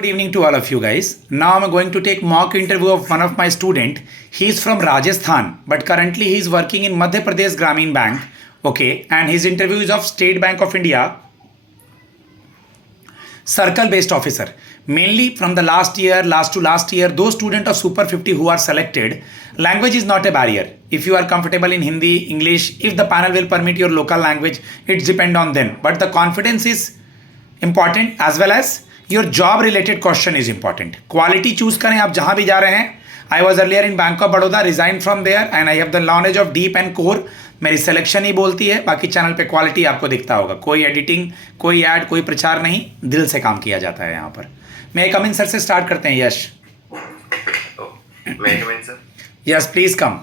Good evening to all of you guys. Now I'm going to take mock interview of one of my student. He is from Rajasthan, but currently he is working in Madhya Pradesh Gramin Bank. Okay, and his interview is of State Bank of India, circle-based officer. Mainly from the last to last year, those students of Super 50 who are selected, language is not a barrier. If you are comfortable in Hindi, English, if the panel will permit your local language, it depends on them. But the confidence is important as well as your job related question is important. Quality choose करें आप जहां भी जा रहे हैं. I was earlier in Bank of Baroda, resigned from there and I have the knowledge of deep and core. मेरी selection ही बोलती है, बाकी चैनल पे क्वालिटी आपको दिखता होगा. कोई एडिटिंग, कोई ऐड, कोई प्रचार नहीं, दिल से काम किया जाता है यहाँ पर. मैं कम इन सर से स्टार्ट करते हैं. Yash, yes please come.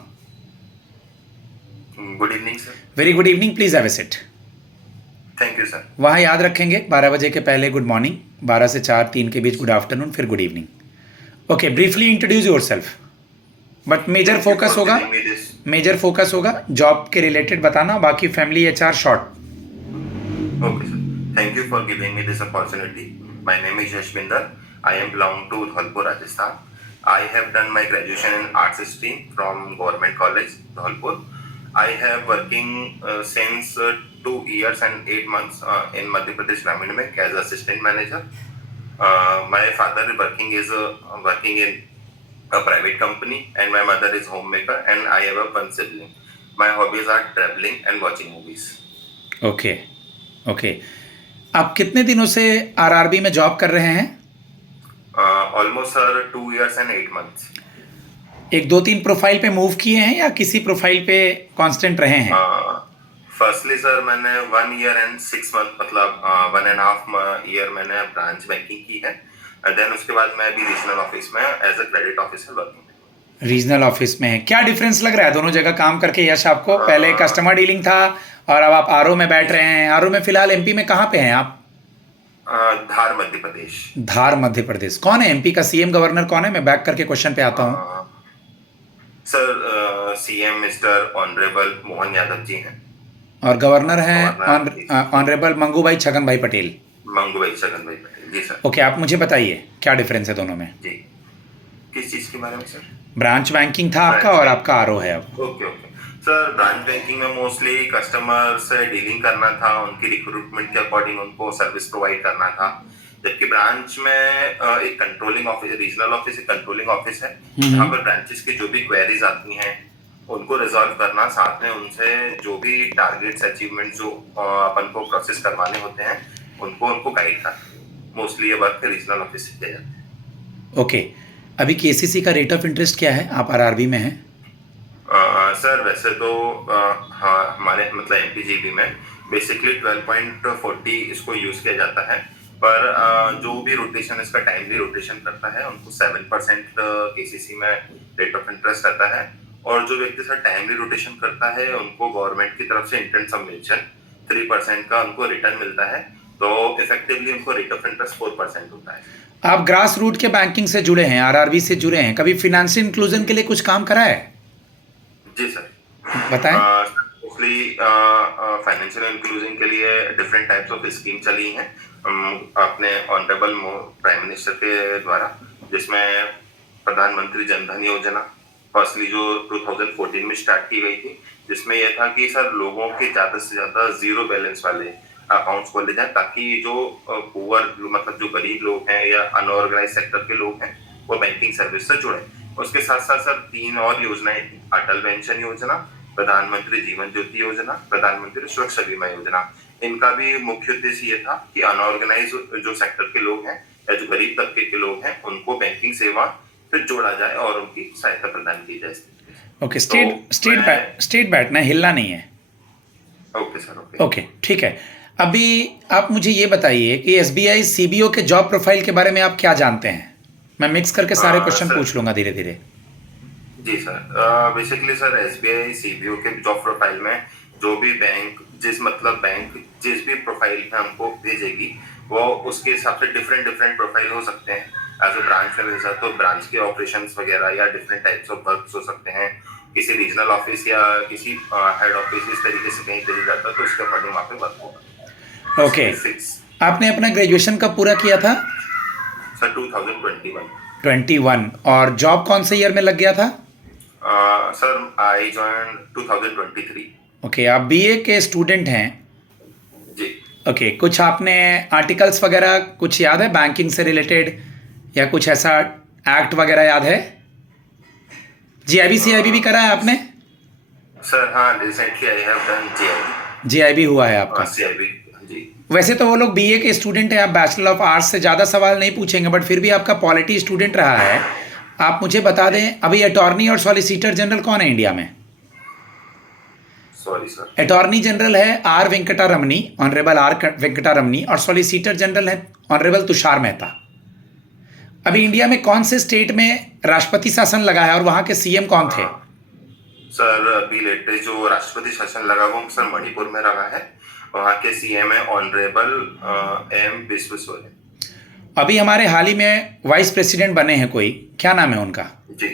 Good evening sir. Very good evening, please have a seat. Thank you sir. वहाँ याद रखेंगे 12 बजे के पहले गुड मॉर्निंग, 12 से 4, 3 के बीच गुड आफ्टरनून, फिर good evening. Okay, briefly introduce your self, but major focus होगा जॉब के रिलेटेड बताना, बाकी family HR short. Okay sir, thank you for giving me this opportunity. My name is Yashvinder. I am belong to Dholpur, Rajasthan. I have done my graduation in arts stream from Government College, Dholpur. I have working since 2 years and 8 months in Madhya Pradesh Gramin Bank as assistant manager. My father is working in a private company and my mother is homemaker and I have a one sibling. My hobbies are traveling and watching movies. Okay. आप कितने दिनों से RRB में job कर रहे हैं? Almost sir 2 years and 8 months. एक 2-3 profile पे मूव किए हैं या किसी प्रोफाइल पे कांस्टेंट रहे हैं? फर्स्टली सर मैंने 1 year and 6 month मतलब 1.5 year मैंने ब्रांच बैंकिंग की है. देन उसके बाद मैं अभी रीजनल ऑफिस में as a credit officer working. Regional office में है. क्या डिफरेंस लग रहा है दोनों जगह काम करके यश आपको? पहले कस्टमर डीलिंग था और अब आप RO में बैठ रहे हैं. RO में फिलहाल MP में कहाँ पे हैं आप? धार मध्य प्रदेश. धार मध्य प्रदेश. कौन है MP का CM गवर्नर कौन है? मैं बैक करके क्वेश्चन पे आता हूँ. Sir CM mister honourable Mohan Yadav ji हैं और गवर्नर हैं ऑनरेबल मंगूभाई छगन भाई पटेल. जी सर. ओके, आप मुझे बताइए क्या डिफरेंस है दोनों में? जी, किस चीज के बारे में सर? ब्रांच बैंकिंग था आपका और आपका RO है अब. ओके सर, ब्रांच बैंकिंग में मोस्टली कस्टमर से डीलिंग करना था, उनकी रिक्रूटमेंट के अकॉर्डिंग उनको सर्विस प्रोवाइड करना था. जबकि ब्रांच में एक कंट्रोलिंग ऑफिस, रीजनल ऑफिस एक कंट्रोलिंग ऑफिस है जहाँ पर ब्रांचेस की जो भी क्वेरीज आती हैं उनको रिजॉल्व करना, साथ में उनसे जो भी टारगेट्स अचीवमेंट जो अपन को प्रोसेस करवाने होते हैं उनको गाइड करना. मोस्टली ये वर्क रीजनल ऑफिस से किया जाता है. ओके, अभी KCC का रेट ऑफ इंटरेस्ट क्या है? आप RRB में हैं. सर वैसे तो हाँ, हमारे मतलब MPGB में बेसिकली 12.40 इसको यूज किया जाता है, पर जो भी रोटेशन इसका टाइमली रोटेशन करता है उनको 7% KCC में रेट ऑफ इंटरेस्ट रहता है. और जो व्यक्ति सर टाइमली रोटेशन करता है उनको गवर्नमेंट की तरफ से इंटेंट सबमिशन 3% का उनको रिटर्न मिलता है. तो इफेक्टिवली उनको रेट ऑफ इंटरेस्ट 4% होता है. आप ग्रास रूट के बैंकिंग से जुड़े हैं, RRB से जुड़े हैं, कभी फाइनेंशियल इंक्लूजन के लिए कुछ काम करा है? जी सर, बताएं. मोस्टली फाइनेंशियल इंक्लूजन के लिए डिफरेंट टाइप्स ऑफ स्कीम चली हैं अपने ऑनरेबल प्राइम मिनिस्टर के द्वारा, जिसमें प्रधानमंत्री जन धन योजना फर्स्टली जो 2014 में स्टार्ट की गई थी, जिसमें यह था कि सर लोगों के ज़्यादा से ज़्यादा जीरो बैलेंस वाले अकाउंट्स खोले जाए ताकि जो पुअर मतलब जो गरीब लोग हैं या अनऑर्गेनाइज सेक्टर के लोग हैं वो बैंकिंग सर्विस से जुड़े. उसके साथ साथ सर 3 और योजनाएं थी. अटल पेंशन योजना, प्रधानमंत्री जीवन ज्योति योजना, प्रधानमंत्री सुरक्षा बीमा योजना. इनका भी मुख्य उद्देश्य ये था कि अनऑर्गेनाइज जो सेक्टर के लोग हैं या जो गरीब तबके के लोग हैं उनको बैंकिंग सेवा से जोड़ा जाए और उनकी सहायता प्रदान की जाए. ओके, स्टेट बैठना, हिलना नहीं है. Okay sir. ओके, ठीक है. अभी आप मुझे ये बताइए कि SBI CBO के जॉब प्रोफाइल के बारे में आप क्या जानते हैं? मैं मिक्स करके सारे क्वेश्चन पूछ लूंगा धीरे धीरे. जी sir, basically sir SBI CBO के जॉब प्रोफाइल में जो भी बैंक जिस भी प्रोफाइल में हमको भेजेगी वो उसके हिसाब से डिफरेंट प्रोफाइल हो सकते हैं. एज अ ब्रांच में भेजा तो ब्रांच के ऑपरेशंस वगैरह या डिफरेंट टाइप्स ऑफ वर्क्स हो सकते हैं. किसी रीजनल ऑफिस या किसी हेड ऑफिस इस तरीके से कहीं भेजा जाता है तो उसके अकॉर्डिंग वहाँ पे वर्क होगा. ओके, आपने अपना ग्रेजुएशन कब पूरा किया था? सर 2021। 21। और जॉब कौन से ईयर में लग गया था? Sir I join 2023। ओके, आप बीए के स्टूडेंट हैं। जी। ओके, कुछ आपने आर्टिकल्स वगैरह कुछ याद है बैंकिंग से रिलेटेड, या कुछ ऐसा एक्ट वगैरह याद है? जीआईबी सीआईबी भी करा है आपने? सर हाँ, recently I have done GIB. GIB हुआ है आपका? सीआईबी। जी। वैसे तो वो लोग बीए के स्टूडेंट हैं, आप बैचलर ऑफ आर्ट्स से ज़्यादा सवाल नहीं पूछेंगे, बट फिर भी आपका पॉलिटी स्टूडेंट रहा है। आप मुझे बता दें, अभी अटॉर्नी और सॉलिसिटर जनरल कौन है इंडिया में? Sorry sir. अटॉर्नी जनरल है आर वेंकटारमनी, ऑनरेबल आर वेंकटारमनी, और सॉलिसिटर जनरल है ऑनरेबल तुषार मेहता। अभी इंडिया में कौन से स्टेट में राष्ट्रपति शासन लगा है और वहाँ के सीएम कौन थे? सर अभी लेटेस्ट जो राष्ट्रपति शासन लगा वो सर मणिपुर में लगा है। वहाँ के सीएम है ऑनरेबल एम विश्वेश्वरैया। अभी हमारे हाल ही में वाइस प्रेसिडेंट बने हैं कोई, क्या नाम है उनका? जी।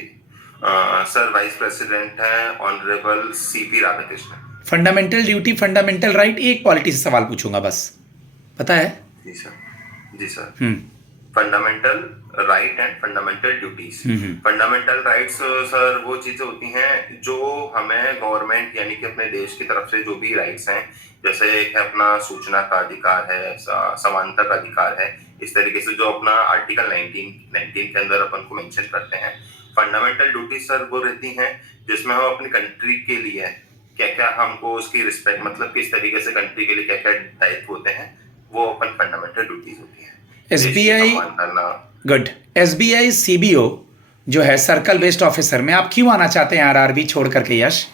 सर वाइस प्रेसिडेंट है honourable CP Radhakrishnan. Fundamental duty fundamental right, एक पॉलिटी से सवाल पूछूंगा बस, पता है? जी सर। जी sir. Fundamental right and fundamental duties. Fundamental rights sir वो चीजें होती हैं जो हमें गवर्नमेंट यानी कि अपने देश की तरफ से जो भी राइट्स हैं, जैसे एक है अपना सूचना का अधिकार है, समानता का अधिकार है, इस तरीके से जो अपना आर्टिकल 19 के अंदर अपन को मेंशन करते हैं। फंडामेंटल ड्यूटीज सर वो रहती हैं जिसमें हम अपनी कंट्री के लिए क्या क्या हमको उसकी रिस्पेक्ट, मतलब किस तरीके से कंट्री के लिए क्या क्या दायित्व होते हैं, वो अपन फंडामेंटल ड्यूटीज होती है। SBI, good. एसबीआई सीबीओ जो है सर्कल बेस्ड ऑफिसर में आप क्यों आना चाहते हैं आरआरबी छोड़ करके यश?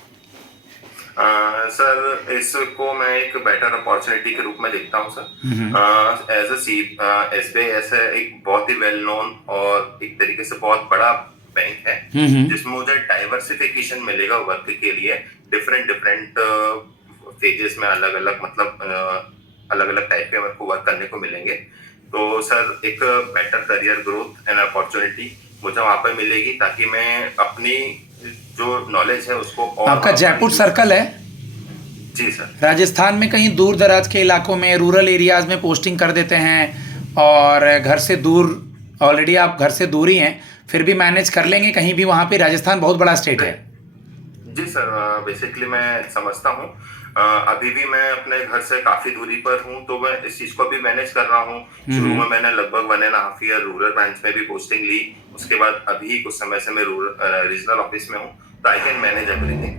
सर इसको मैं एक बेटर अपॉर्चुनिटी के रूप में देखता हूँ सर। एज एसबीआई ऐसा एक बहुत ही वेल नोन और एक तरीके से बहुत बड़ा बैंक है जिसमें मुझे डाइवर्सिफिकेशन मिलेगा वर्क के लिए। डिफरेंट फेजेस में अलग अलग मतलब अलग अलग टाइप के मेरे को वर्क करने को मिलेंगे। तो सर एक better career growth and opportunity मुझे वहाँ पर मिलेगी ताकि मैं अपनी जो नॉलेज है उसको और। आपका जयपुर सर्कल है? जी सर। राजस्थान में कहीं दूर दराज के इलाकों में रूरल एरियाज में पोस्टिंग कर देते हैं और घर से दूर, ऑलरेडी आप घर से दूर ही हैं, फिर भी मैनेज कर लेंगे कहीं भी वहाँ पे? राजस्थान बहुत बड़ा स्टेट है। जी सर, बेसिकली मैं समझता हूँ। अभी भी मैं अपने घर से काफी दूरी पर हूँ तो मैं इस चीज को भी मैनेज कर रहा हूँ। शुरू में मैंने लगभग 1.5 ईयर रूरल ब्रांच में भी पोस्टिंग ली, उसके बाद अभी कुछ समय से मैं रीजनल ऑफिस में हूँ, तो आई कैन मैनेज एवरीथिंग।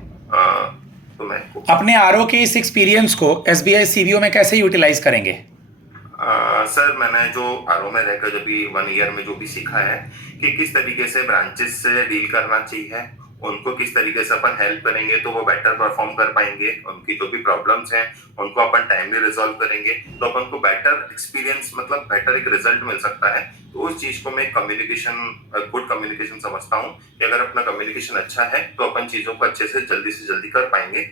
तो मैं अपने आरओ के इस एक्सपीरियंस को एसबीआई सीबीओ में कैसे यूटिलाइज करेंगे? सर मैंने जो आरओ में रहकर जब भी 1 ईयर में जो भी सीखा है कि किस तरीके से ब्रांचेस से डील करना चाहिए, उनको किस तरीके से अपन हेल्प करेंगे तो वो बेटर परफॉर्म कर पाएंगे, उनकी जो भी प्रॉब्लम्स हैं उनको अपन टाइमली रिजॉल्व करेंगे तो अपन को बेटर एक्सपीरियंस मतलब बेटर एक रिजल्ट मिल सकता है। तो उस चीज को मैं कम्युनिकेशन, गुड कम्युनिकेशन समझता हूँ कि अगर अपना कम्युनिकेशन अच्छा है तो अपन चीजों को अच्छे से जल्दी कर पाएंगे।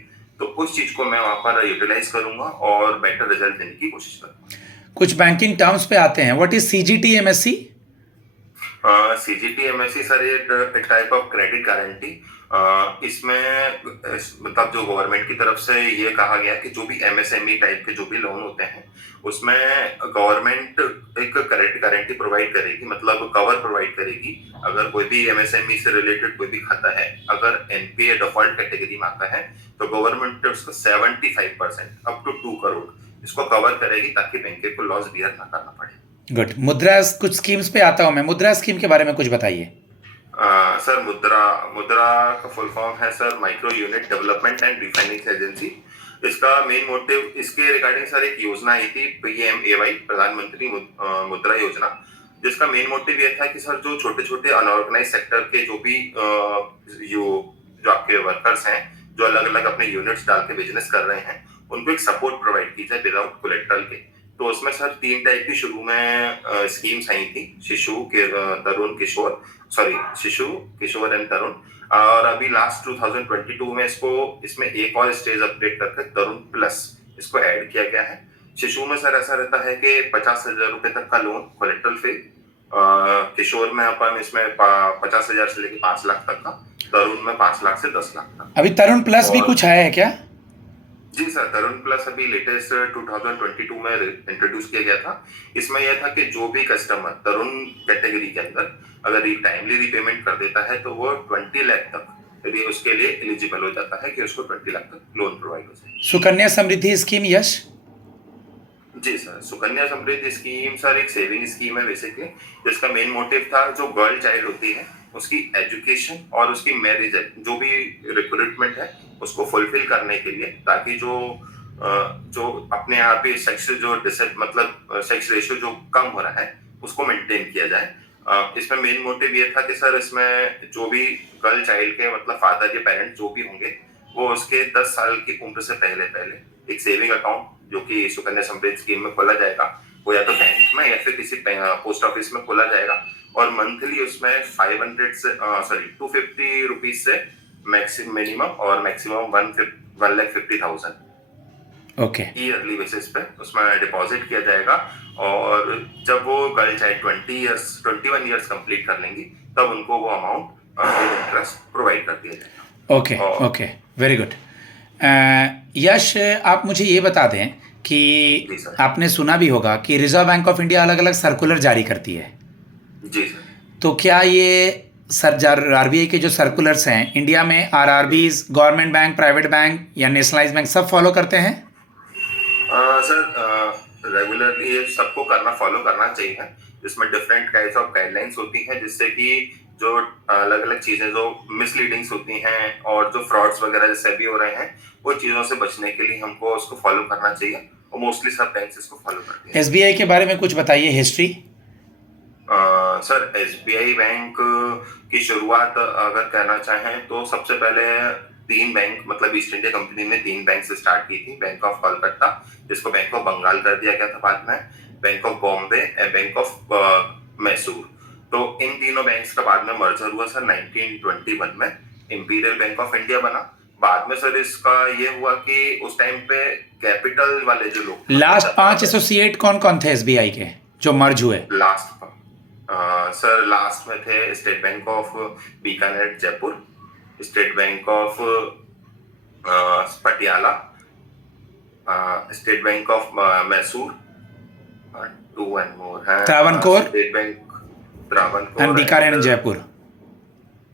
तो उस चीज को मैं वहां पर यूटिलाइज करूंगा और बेटर रिजल्ट देने की कोशिश करूंगा। कुछ बैंकिंग टर्म्स पे आते हैं, what is CGT MSc? CGT MSc sir एक टाइप ऑफ क्रेडिट गारंटी। इसमें मतलब जो गवर्नमेंट की तरफ से ये कहा गया कि जो भी एमएसएमई टाइप के जो भी लोन होते हैं उसमें गवर्नमेंट एक क्रेडिट गारंटी प्रोवाइड करेगी, मतलब कवर प्रोवाइड करेगी। अगर कोई भी एमएसएमई से रिलेटेड कोई भी खाता है अगर एनपीए डिफॉल्ट कैटेगरी में आता है तो गवर्नमेंट उसको 75% अप टू 2 करोड़ इसको कवर करेगी ताकि बैंक को लॉस बियर ना करना पड़े। गुड। मुद्रा कुछ स्कीम्स पे आता हूँ मैं, मुद्रा स्कीम के बारे में कुछ बताइए। सर मुद्रा का फुल फॉर्म है sir micro unit development and refinance agency. इसका मेन मोटिव, इसके रिगार्डिंग सर एक योजना आई थी PMAY, प्रधानमंत्री मुद्रा योजना, जिसका मेन मोटिव ये था कि सर जो छोटे छोटे अनऑर्गेनाइज सेक्टर के जो भी जो आपके वर्कर्स हैं जो अलग अलग अपने यूनिट्स डाल के बिजनेस कर रहे हैं उनको एक सपोर्ट प्रोवाइड की जाए विदाउट कोलेट्रल के। तो उसमें सर 3 टाइप की शुरू में स्कीम्स आई थी, शिशु किशोर एंड तरुण। और अभी लास्ट 2022 में इसमें एक और स्टेज अपडेट करके तरुण प्लस इसको ऐड किया गया है। शिशु में सर ऐसा रहता है कि 50,000 रुपए तक का लोन कोलेट्रल फ्री। किशोर में अपन इसमें 50,000 से लेकर 5 लाख तक का, तरुण में 5 लाख से 10 लाख तक। अभी तरुण प्लस भी कुछ आया है क्या? जी सर, तरुण प्लस अभी लेटेस्ट 2022 में इंट्रोड्यूस किया गया था। इसमें यह था कि जो भी कस्टमर तरुण कैटेगरी के अंदर अगर टाइमली रीपेमेंट कर देता है तो वो 20 लाख तक यदि उसके लिए एलिजिबल हो जाता है कि उसको 20 लाख तक लोन प्रोवाइड हो जाए। सुकन्या समृद्धि स्कीम, यश? जी sir, Sukanya Samriddhi scheme sir एक सेविंग स्कीम है बेसिकली, जिसका मेन मोटिव था जो गर्ल चाइल्ड होती है उसकी एजुकेशन और उसकी मैरिज जो भी रिक्रूटमेंट है उसको फुलफिल करने के लिए, ताकि जो अपने यहाँ पे सेक्स जो मतलब सेक्स रेशियो जो कम हो रहा है उसको मेंटेन किया जाए। इसमें मेन मोटिव ये था कि सर इसमें जो भी गर्ल चाइल्ड के मतलब फादर या पेरेंट जो भी होंगे वो उसके 10 साल की उम्र से पहले पहले एक सेविंग अकाउंट जो कि सुकन्या समृद्धि स्कीम में खोला जाएगा, वो या तो बैंक में या फिर किसी पोस्ट ऑफिस में खोला जाएगा, और मंथली उसमें 250 रुपीज से मिनिमम और मैक्सिमम 1,50,000 ओके, ईयरली बेसिस पे उसमें डिपॉजिट किया जाएगा। और जब वो गर्ल चाइल्ड 21 ईयर्स कंप्लीट कर लेंगी तब उनको वो अमाउंट इंटरेस्ट प्रोवाइड कर दिया जाएगा। Okay, okay, very good. Yash, आप मुझे ये बता दें कि जी सर। आपने सुना भी होगा कि रिजर्व बैंक ऑफ इंडिया अलग अलग सर्कुलर जारी करती है। जी सर। तो क्या ये आरबीआई के जो सर्कुलर्स हैं इंडिया में RRBs, government bank, private bank या नेशनलाइज बैंक सब फॉलो करते हैं? सर रेगुलरली ये सबको फॉलो करना चाहिए, जिसमें डिफरेंट टाइप्स ऑफ गाइडलाइंस होती हैं, जिससे कि जो अलग अलग चीजें जो मिसलीडिंग्स होती हैं और जो फ्रॉड्स वगैरह जैसे भी हो रहे हैं वो चीजों से बचने के लिए हमको उसको फॉलो करना चाहिए, और मोस्टली सब बैंक इसको फॉलो करते हैं। एसबीआई के बारे में कुछ बताइए, हिस्ट्री। सर एसबीआई बैंक की शुरुआत अगर कहना चाहें तो सबसे पहले 3 बैंक मतलब ईस्ट इंडिया कंपनी ने 3 बैंक से स्टार्ट की थी। बैंक ऑफ कोलकाता, जिसको बैंक ऑफ बंगाल कर दिया गया था बाद में, bank of Bombay and bank of Mysore. तो इन तीनों बैंक्स का बाद में मर्जर हुआ सर 1921 में, इंपीरियल बैंक ऑफ इंडिया बना। बाद में सर इसका ये हुआ कि उस टाइम पे कैपिटल वाले जो लोग लास्ट 5 एसोसिएट कौन कौन थे एसबीआई के जो मर्ज हुए? सर लास्ट में थे state bank of Bikaner Jaipur, state bank of Patiala, state bank of Mysore, 2 and more है Travancore, state bank Travancore and Bikaner and Jaipur.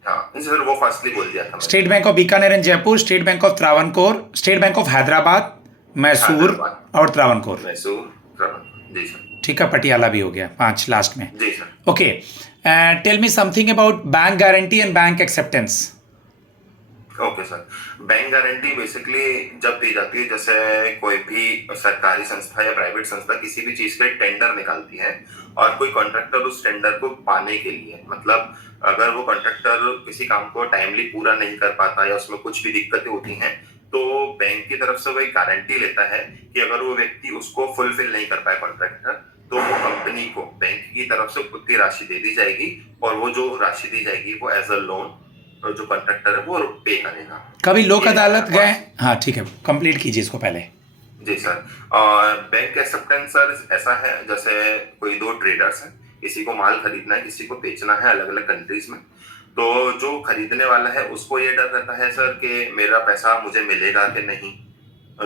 हाँ सर वो फर्स्टली बोल दिया था। State bank of Bikaner and Jaipur, state bank of Travancore, state bank of Hyderabad, Mysore और त्रावणकोर। जी सर। ठीक है, पटियाला भी हो गया 5 लास्ट में। जी sir. Okay, tell me something about bank guarantee and bank acceptance. Okay sir, bank guarantee basically जब दी जाती है, जैसे कोई भी सरकारी संस्था या प्राइवेट संस्था किसी भी चीज का टेंडर निकालती है और कोई कॉन्ट्रैक्टर उस टेंडर को पाने के लिए, मतलब अगर वो कॉन्ट्रैक्टर किसी काम को टाइमली पूरा नहीं कर पाता या उसमें कुछ भी दिक्कतें होती हैं, तो बैंक की तरफ से वो एक गारंटी लेता है कि अगर वो व्यक्ति उसको फुलफिल नहीं कर पाए कॉन्ट्रैक्टर, तो वो कंपनी को बैंक की तरफ से उतनी राशि दे दी जाएगी, और वो जो राशि दी जाएगी वो एज अ लोन जो कॉन्ट्रैक्टर है वो पे करेगा। कभी लोक अदालत गए? हाँ ठीक है, कंप्लीट कीजिए इसको पहले। जी सर, और बैंक एक्सेप्टेंस सर ऐसा है जैसे कोई 2 ट्रेडर्स हैं, किसी को माल खरीदना है, किसी को बेचना है अलग अलग कंट्रीज में, तो जो खरीदने वाला है उसको ये डर रहता है सर कि मेरा पैसा मुझे मिलेगा कि नहीं,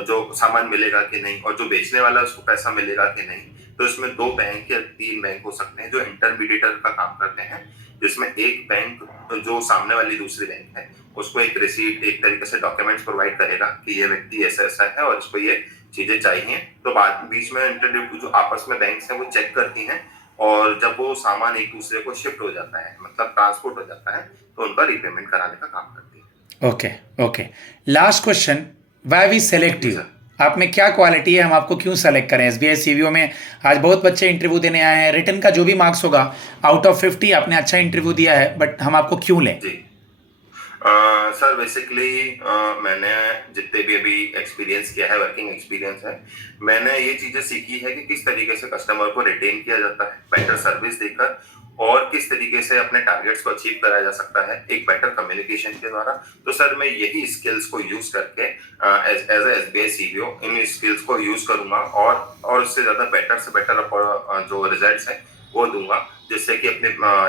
जो सामान मिलेगा कि नहीं, और जो बेचने वाला है उसको पैसा मिलेगा कि नहीं। तो इसमें 2 बैंक या 3 बैंक हो सकते हैं जो इंटरमीडिएटर का काम करते हैं, जिसमें एक बैंक जो सामने वाली दूसरी बैंक है उसको एक रिसीट, एक तरीके से डॉक्यूमेंट्स प्रोवाइड करेगा कि ये व्यक्ति ऐसा ऐसा है और इसको ये चीजें चाहिए। तो बाद बीच में इंटरव्यू जो आपस में बैंक्स हैं वो चेक करती हैं, और जब वो सामान एक दूसरे को शिफ्ट हो जाता है, मतलब ट्रांसपोर्ट हो जाता है, तो उनका रीपेमेंट कराने का काम करती है। Okay, okay, last question, why we select you? आप में क्या क्वालिटी है, हम आपको क्यों सेलेक्ट करें? एसबीआई सीवीओ में आज बहुत बच्चे इंटरव्यू देने आए हैं, रिटन का जो भी मार्क्स होगा आउट ऑफ 50 आपने अच्छा इंटरव्यू दिया है, बट हम आपको क्यों लें? जी सर, बेसिकली मैंने जितने भी अभी एक्सपीरियंस किया है, वर्किंग एक्सपीरियंस है, मैंने ये चीजें सीखी है कि किस तरीके से कस्टमर को रिटेन किया जाता है बेटर सर्विस देकर, और किस तरीके से अपने टारगेट्स को अचीव कराया जा सकता है एक बेटर कम्युनिकेशन के द्वारा। तो सर मैं यही स्किल्स को यूज करके एज ए एसबीआई सीवीओ इन स्किल्स को यूज करूंगा, और उससे ज्यादा बेटर से बेटर जो रिजल्ट्स हैं वो दूंगा, जिससे कि अपने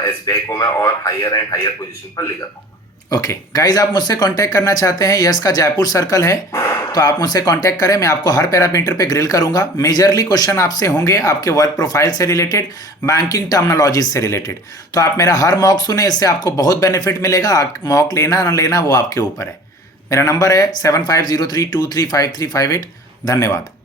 एसबीआई को मैं और हायर एंड हायर पोजीशन पर ले जा पाऊंगा। ओके गाइज, आप मुझसे कांटेक्ट करना चाहते हैं, यस का जयपुर सर्कल है, तो आप मुझसे कांटेक्ट करें, मैं आपको हर पैरामीटर पे ग्रिल करूंगा। मेजरली क्वेश्चन आपसे होंगे आपके वर्क प्रोफाइल से रिलेटेड, बैंकिंग टर्मिनोलॉजीज से रिलेटेड। तो आप मेरा हर मॉक सुने, इससे आपको बहुत बेनिफिट मिलेगा। मॉक लेना ना लेना वो आपके ऊपर है। मेरा नंबर है 7503235358। धन्यवाद।